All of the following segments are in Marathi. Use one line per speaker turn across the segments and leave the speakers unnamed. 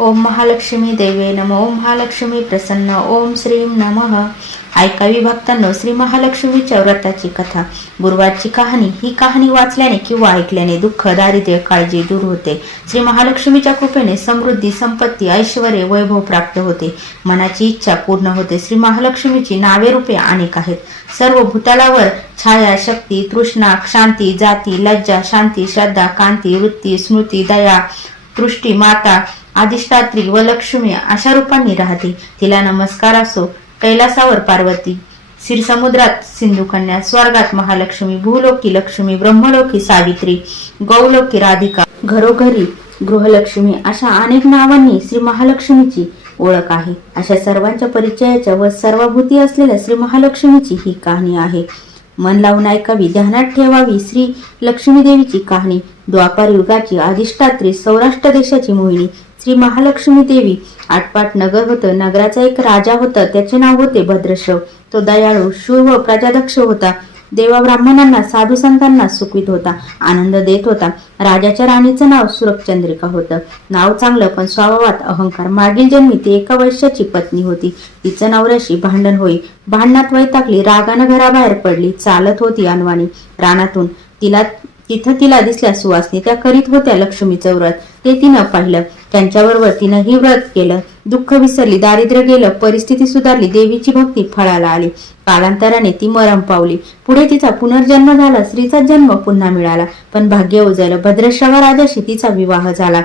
ओम महालक्ष्मी देवे नम ओम महालक्ष्मी प्रसन्न ओम श्रीम नम ऐकावी भक्तांनो श्री महालक्ष्मी व्रताची कथा गुरुवारची कहाणी ही कहाणी वाचल्याने किंवा ऐकल्याने दुःख दारिद्र्य काळजी दूर होते श्री महालक्ष्मीच्या कृपेने समृद्धी संपत्ती ऐश्वर्य वैभव प्राप्त होते मनाची इच्छा पूर्ण होते श्री महालक्ष्मीची नावे रूपे अनेक आहेत सर्व भूतालावर छाया शक्ती तृष्णा शांती जाती लज्जा शांती श्रद्धा कांती वृत्ती स्मृती दया तृष्टी माता आदिष्ठात्री व लक्ष्मी अशा रूपांनी राहते तिला नमस्कार असो कैलासावर पार्वती सिंधु कन्या स्वर्गात महालक्ष्मी भूलोकी लक्ष्मी ब्रह्मलोकी सावित्री गौलोकी राधिका घरोघरी गृहलक्ष्मी अशा अनेक नावांनी श्री महालक्ष्मीची ओळख आहे अशा सर्वांच्या परिचयाच्या व सर्वभूती असलेल्या श्री महालक्ष्मीची ही कहाणी आहे मन लावून ऐकावी ध्यानात ठेवावी श्री लक्ष्मी देवीची कहाणी द्वापार युगाची अधिष्ठात्री सौराष्ट्र देशाची मोहिनी श्री महालक्ष्मी देवी आटपाट नगर होतं नगराचा एक राजा होता त्याचे नाव होते भद्रशव तो दयाळू शूर व प्रजाध्यक्ष होता देवा ब्राह्मणांना साधू संतांना सुखवित होता आनंद देत होता राजाच्या राणीचं नाव चंद्रिका होतं नाव चांगलं पण स्वभावात अहंकार मागील जन्मी ती एका वर्षाची पत्नी होती तिचं नवऱ्याशी भांडण होई भांडणात वैतागली रागानं घराबाहेर पडली चालत होती अनवाणी रानातून तिला तिथं तिला दिसल्या सुवासनी त्या करीत होत्या लक्ष्मीचं व्रत ते तिनं पाहिलं त्यांच्याबरोबर तिनंही ही व्रत केलं दुःख विसरली दारिद्र्य गेलं परिस्थिती सुधारली देवीची भक्ती फळाला आली कालांतराने ती मरम पावली पुढे तिचा पुनर्जन्म झाला स्त्रीचा जन्म पुन्हा मिळाला पण भाग्य उजळलं भद्रश्रवा राजाशी तिचा विवाह झाला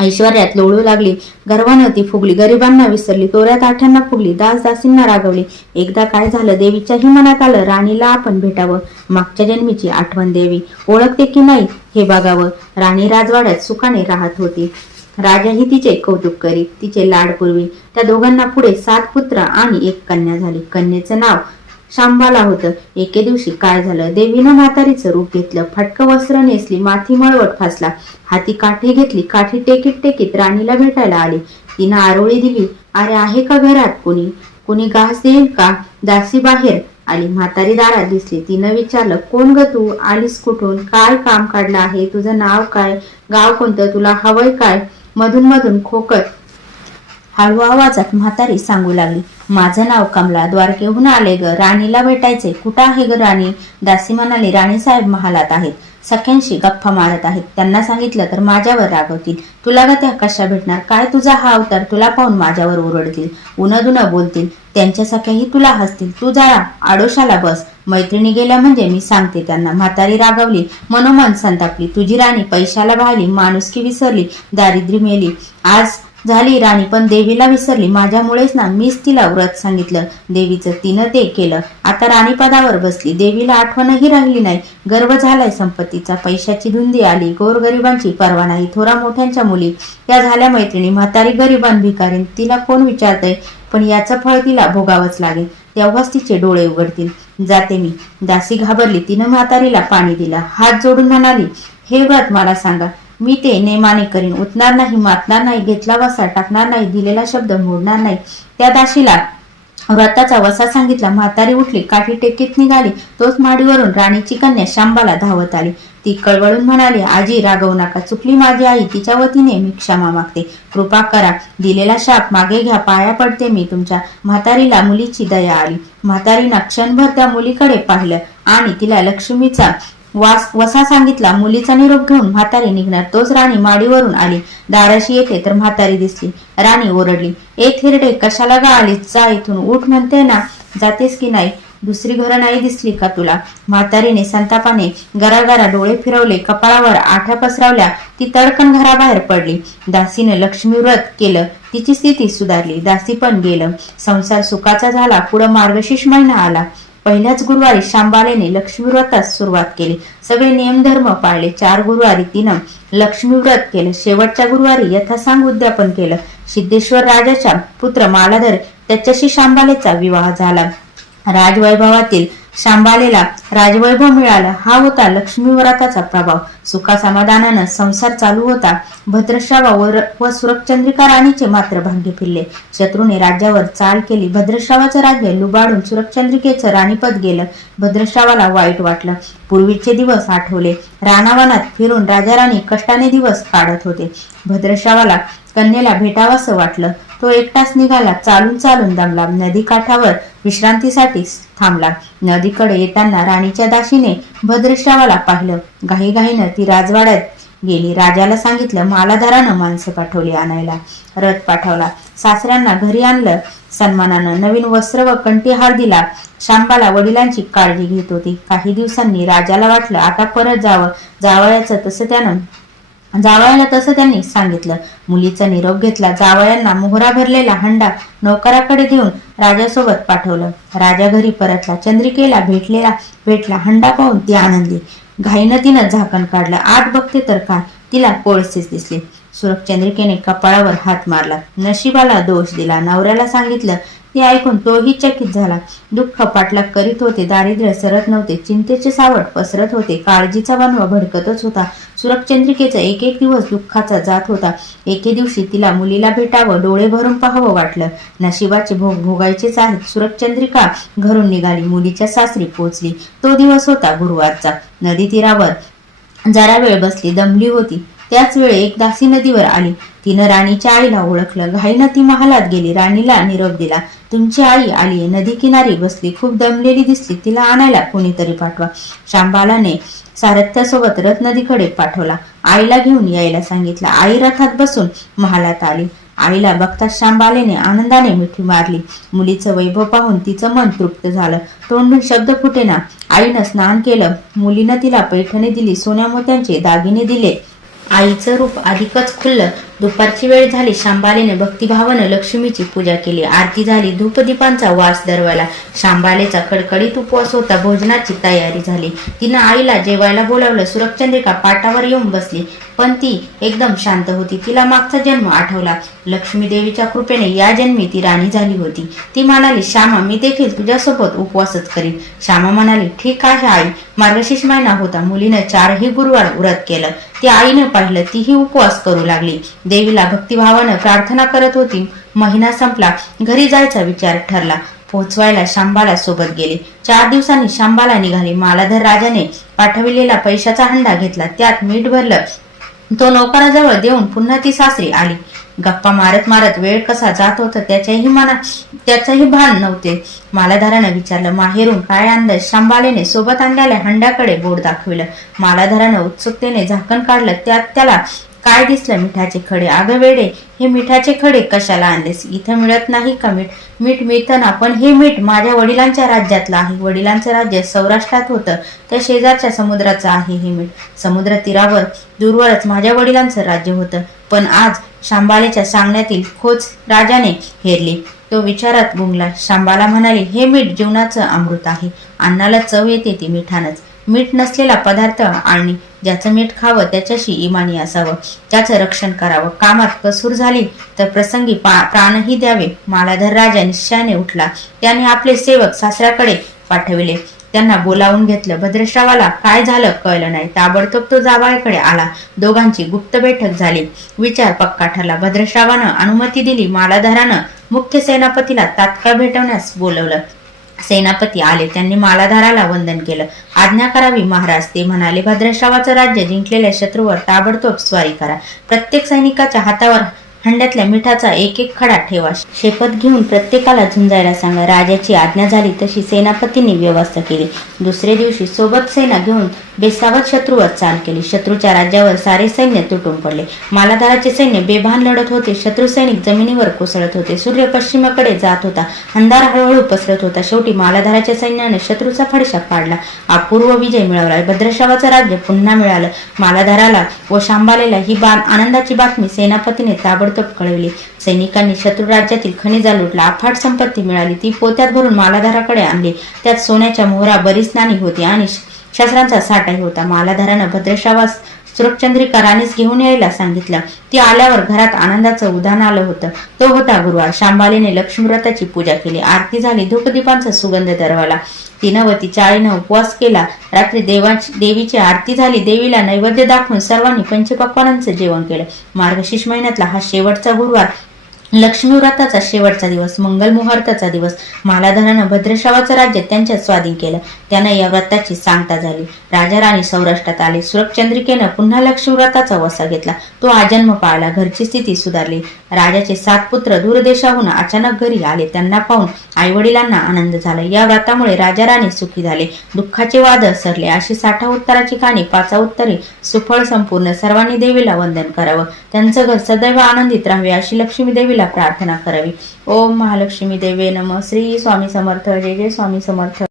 ऐश्वर्यात लोळू लागली गर्वानं ती फुगली गरिबांना विसरली तोऱ्यात आठांना फुगली दास दासींना रागवली एकदा काय झालं देवीच्याही मनात आलं राणीला आपण भेटावं मागच्या जन्मीची आठवण देवी ओळखते की नाही हे बघावं राणी राजवाड्यात सुखाने राहत होती राजाही तिचे कौतुक करीत तिचे लाडपूर्वी त्या दोघांना पुढे सात पुत्र आणि एक कन्या झाली कन्येचं नाव शांबाला होत एके दिवशी काय झालं देवीनं म्हातारीचं रूप घेतलं फटक वस्त्र नेसली माथी मळवट फासला हाती काठी घेतली काठी टेकीत टेकीत राणीला भेटायला आली तिनं आरोळी दिली अरे आहे का घरात कोणी कोणी घास देईल का दासी बाहेर आली म्हातारी दारात दिसली तिनं विचारलं कोण ग तू आलीस कुठून काय काम काढलं आहे तुझं नाव काय गाव कोणतं तुला हवंय काय मधून मधून खोकत हळू आवाजात म्हातारी सांगू लागली माझं नाव कमला द्वारकेहून आले ग राणीला भेटायचे कुठं आहे ग राणी दासी म्हणाली राणी साहेब महालात आहेत सख्यांशी गप्पा मारत आहेत त्यांना सांगितलं तर माझ्यावर रागवतील तुला ग त्या कशा भेटणार काय तुझा हा अवतार तुला पाहून माझ्यावर ओरडतील उनदुन बोलतील त्यांच्या सख्याही तुला हसतील तू जरा आडोशाला बस मैत्रिणी गेल्या म्हणजे मी सांगते त्यांना म्हातारी रागवली मनोमन संतापली तुझी राणी पैशाला भाली माणुसकी विसरली दारिद्र्य मेली आज झाली राणी पण देवीला विसरली माझ्यामुळेच ना मीच तिला व्रत सांगितलं देवीचं तिनं ते केलं आता राणी पदावर बसली देवीला आठवणही राहिली नाही गर्व झालाय संपत्तीचा पैशाची धुंदी आली गोरगरिबांची परवा नाही थोरा मोठ्यांच्या मुली या झाल्या मैत्रिणी म्हातारी गरिबां भिकारी तिला कोण विचारतय पण याचं फळ तिला भोगावंच लागेल तेव्हाच तिचे डोळे उघडतील जाते मी दासी घाबरली तिनं म्हातारीला पाणी दिला हात जोडून म्हणाली हे व्रत मला सांगा मी ते नेमाने करीन उतणार नाही मातणार नाही घेतला वसा टाकणार नाही दिलेला शब्द मोडणार नाही त्या दाशीला व्रताचा वसा सांगितला म्हातारी उठली काठी टेकीत निघाली तोच माडीवरून राणीची कन्या शांबाला धावत आली ती कळवळून म्हणाली आजी रागवू नका चुकली माझी आई तिच्या वतीने मी क्षमा मागते कृपा करा दिलेला शाप मागे घ्या पाया पडते मी तुमच्या म्हातारीला मुलीची दया आली म्हातारीना क्षणभर त्या मुलीकडे पाहिलं आणि तिला लक्ष्मीचा वास वसा सांगितला मुलीचा निरोप घेऊन म्हातारी निघणार तोच राणी माडीवरून आली दाराशी येते तर म्हातारी दिसली राणी ओरडली एक हिरडे कशाला गा आली जा इथून उठ म्हणते ना जातेस की नाही दुसरी घर नाही दिसली का तुला म्हातारीने संतापाने गरागरा डोळे फिरवले कपाळावर आठ्या पसरवल्या ती तडकन घराबाहेर पडली दासीने लक्ष्मी व्रत केलं तिची स्थिती सुधारली दासी पण गेलं संसार सुखाचा झाला पुढं मार्गशीर्ष महिना आला पहिल्याच गुरुवारी शांबालेने लक्ष्मीव्रतास सुरुवात केली सगळे नियम धर्म पाळले चार गुरुवारी तिनं लक्ष्मीव्रत केलं शेवटच्या गुरुवारी यथासांग उद्यापन केलं सिद्धेश्वर राजाचा पुत्र मालाधर त्याच्याशी शांबालेचा विवाह झाला राजवैभवातील शांबालेला राजवैभव मिळाला हा होता व्रताचा प्रभाव सुखा समाधानानं संसार चालू होता भद्रशावा व सुरक्षचंद्रिका राणीचे मात्र भाग्य फिरले शत्रूने राज्यावर चाल केली भद्रशावाचं राज्य लुबाडून सुरक्षचंद्रिकेचं राणीपद गेलं भद्रशावाला वाईट वाटलं पूर्वीचे दिवस आठवले रानावनात फिरून राजाराणी कष्टाने दिवस काढत होते भद्रशावाला कन्येला भेटावासं वाटलं तो एकटाच निघाला चालून चालून दमला नदी काठावर विश्रांतीसाठी थांबला नदीकडे येताना राणीच्या दाशीने भद्रश्रावाला पाहिलं घाईघाईनं ती राजवाड्यात गेली राजाला सांगितलं मालाधारानं माणसं पाठवली आणायला रथ पाठवला सासऱ्यांना घरी आणलं सन्मानानं नवीन वस्त्र व हार दिला शांबाला वडिलांची काळजी घेत होती काही दिवसांनी राजाला वाटलं आता परत जावं जावयाचं तसं त्यानं जावळ्याला तसं त्यांनी सांगितलं मुलीचा निरोप घेतला जावळ्यांना मोहरा भरलेला हंडा नौकराकडे देऊन राजासोबत पाठवलं राजा घरी परतला चंद्रिकेला भेटलेला भेटला हंडा पाहून ती आनंदी घाईनं तिनं झाकण काढलं आत बघते तर काय तिला कोळसेच दिसले सुरख चंद्रिकेने कपाळावर हात मारला नशिबाला दोष दिला नवऱ्याला सांगितलं हे ऐकून तोही चकित झाला दुःख पाठलाग करीत होते दारिद्र्य सरत नव्हते चिंतेचे सावट पसरत होते काळजीचा बनवा भडकतच होता सुरक्षचंद्रिकेचा एक एक दिवस दुःखाचा जात होता एके दिवशी तिला मुलीला भेटावं डोळे भरून पाहावं वाटलं नशिबाचे भोग भोगायचेच आहेत सुरक्षचंद्रिका घरून निघाली मुलीच्या सासरी पोहोचली तो दिवस होता गुरुवारचा नदी तीरावर जरा वेळ बसली दमली होती त्याच वेळी एक दासी नदीवर आली तिनं राणीच्या आईला ओळखलं घाईनं ती महालात गेली राणीला निरोप दिला तुमची आई आली नदी किनारी बसली खूप दमलेली दिसली तिला आणायला कोणीतरी पाठवा शांबालाने सारथ्यासोबत रथ नदीकडे पाठवला आईला घेऊन यायला सांगितलं आई रथात बसून महालात आली आईला बघता शांबालेने आनंदाने मिठी मारली मुलीचं वैभव पाहून तिचं मन तृप्त झालं तोंडून शब्द फुटेना आईनं स्नान केलं मुलीनं तिला पैठणी दिली सोन्या मोत्यांचे दागिने दिले आईचं रूप अधिकच खुललं दुपारची वेळ झाली शांबालेने भक्तिभावानं लक्ष्मीची पूजा केली आरती झाली धूपदीपांचा वास दरवाला शांबालेचा कडकडीत उपवास होता भोजनाची तयारी झाली तिनं आईला जेवायला बोलावलं सुरक्षंद्रिका पाटावर येऊन बसली पण ती एकदम शांत होती तिला मागचा जन्म आठवला लक्ष्मी देवीच्या कृपेने या जन्मी ती राणी झाली होती ती म्हणाली श्यामा मी देखील तुझ्यासोबत उपवासच करीन श्यामा म्हणाली ठीक आहे आई मार्गशीर्ष महिना होता मुलीनं चारही गुरुवार व्रत केलं ती आईनं पाहिलं तीही उपवास करू लागली देवीला भक्तिभावानं प्रार्थना करत होती महिना संपला घरी जायचा विचार ठरला पोहोचवायला शांबाला सोबत गेले चार दिवसांनी शांबाला निघाले मालाधर राजाने पाठविलेला पैशाचा हंडा घेतला त्यात मीठ भरलं तो नौकाराजवळ देऊन पुन्हा ती सासरी आली गप्पा मारत मारत वेळ कसा जात होता त्याच्याही मनात त्याचंही भान नव्हते मालाधारानं विचारलं माहेरून काय आणलं शांबालेने सोबत आणलेल्या हंड्याकडे बोर्ड दाखविलं मालाधारानं उत्सुकतेने झाकण काढलं त्यात त्याला काय दिसलं मिठाचे खडे अगं वेडे हे मिठाचे खडे कशाला आणलेस इथं मिळत नाही का मीठ मीठ मिळतं ना पण हे मीठ माझ्या वडिलांच्या राज्यातलं आहे वडिलांचं राज्य सौराष्ट्रात होतं त्या शेजारच्या समुद्राचं आहे हे मीठ समुद्र तीरावर दूरवरच माझ्या वडिलांचं राज्य होतं पण आज शांबालेच्या सांगण्यातील खोच राजाने हेरली तो विचारात गुंगला शांबाला म्हणाले हे मीठ जीवनाचं अमृत आहे अन्नाला चव येते ती मिठानच मीठ नसलेला पदार्थ आणि ज्याचं मीठ खावं त्याच्याशी इमानी असावं त्याच रक्षण करावं कामात कसूर झाली तर प्रसंगी प्राणही द्यावे मालाधर राजा निश्चयाने उठला त्याने आपले सेवक सासऱ्याकडे पाठविले त्यांना बोलावून घेतलं भद्रश्रावाला काय झालं कळलं नाही ताबडतोब तो जावायकडे आला दोघांची गुप्त बैठक झाली विचार पक्का ठरला भद्रश्रावानं अनुमती दिली मालाधारानं मुख्य सेनापतीला तात्काळ भेटवण्यास बोलवलं सेनापती आले त्यांनी मालाधाराला वंदन केलं आज्ञा करावी महाराज ते म्हणाले भद्रश्रावाचं राज्य जिंकलेल्या शत्रूवर ताबडतोब स्वारी करा प्रत्येक सैनिकाच्या हातावर हंड्यातल्या मिठाचा एक एक खडा ठेवा शेपथ घेऊन प्रत्येकाला झुंजायला सांगा राजाची आज्ञा झाली तशी सेनापतींनी व्यवस्था केली दुसरे दिवशी सोबत सेना घेऊन बेसावत शत्रूवर चाल केली शत्रूच्या राज्यावर सारे सैन्य तुटून पडले मालाधाराचे सैन्य बेभान लढत होते शत्रू सैनिक जमिनीवर कोसळत होते सूर्य पश्चिमेकडे जात होता अंधार हळूहळू पसरत होता शेवटी मालाधाराच्या सैन्याने शत्रूचा फडशा पाडला अपूर्व विजय मिळवला भद्रशावाचं राज्य पुन्हा मिळालं मालाधाराला व शांबालेला ही बाण आनंदाची बातमी सेनापतीने ताबडतोब तडफडतोड कळविले सैनिकांनी शत्रू राज्यातील खनिजा लुटला अफाट संपत्ती मिळाली ती पोत्यात भरून मालाधाराकडे आणली त्यात सोन्याच्या मोहरा बरीच नाणी होती आणि शस्त्रांचा साठाही होता मालाधारानं भद्रशावास सुरपचंद्रीकरांनीच घेऊन यायला सांगितलं ती आल्यावर घरात आनंदाचं उदाहरण आलं होतं तो होता गुरुवार शांबालीने लक्ष्मीव्रताची पूजा केली आरती झाली धूपदीपांचा सुगंध दरवाला तिनं व ती चाळीनं उपवास केला रात्री देवाची देवीची आरती झाली देवीला नैवेद्य दाखवून सर्वांनी पंचपक्वानांचं जेवण केलं मार्गशीर्ष महिन्यातला हा शेवटचा गुरुवार लक्ष्मी व्रताचा शेवटचा दिवस मंगल मुहूर्ताचा दिवस मालाधरानं भद्रशावाचं राज्य त्यांच्या स्वाधीन केलं त्यांना या व्रताची सांगता झाली राजा राणी सौराष्ट्रात आले सुरपचंद्रिकेनं पुन्हा लक्ष्मीव्रताचा वसा घेतला तो आजन्म पाळला घरची स्थिती सुधारली राजाचे सात पुत्र दूरदेशाहून अचानक घरी आले त्यांना पाहून आई वडिलांना आनंद झाला या व्रतामुळे राजा राणी सुखी झाले दुःखाचे वाद सरले अशी साठा उत्तराची कहाणी पाचा उत्तरे सुफळ संपूर्ण सर्वांनी देवीला वंदन करावं त्यांचं घर सदैव आनंदित राहावे अशी लक्ष्मी देवीला प्रार्थना करावी ओम महालक्ष्मी देवे नम श्री स्वामी समर्थ जय जय स्वामी समर्थ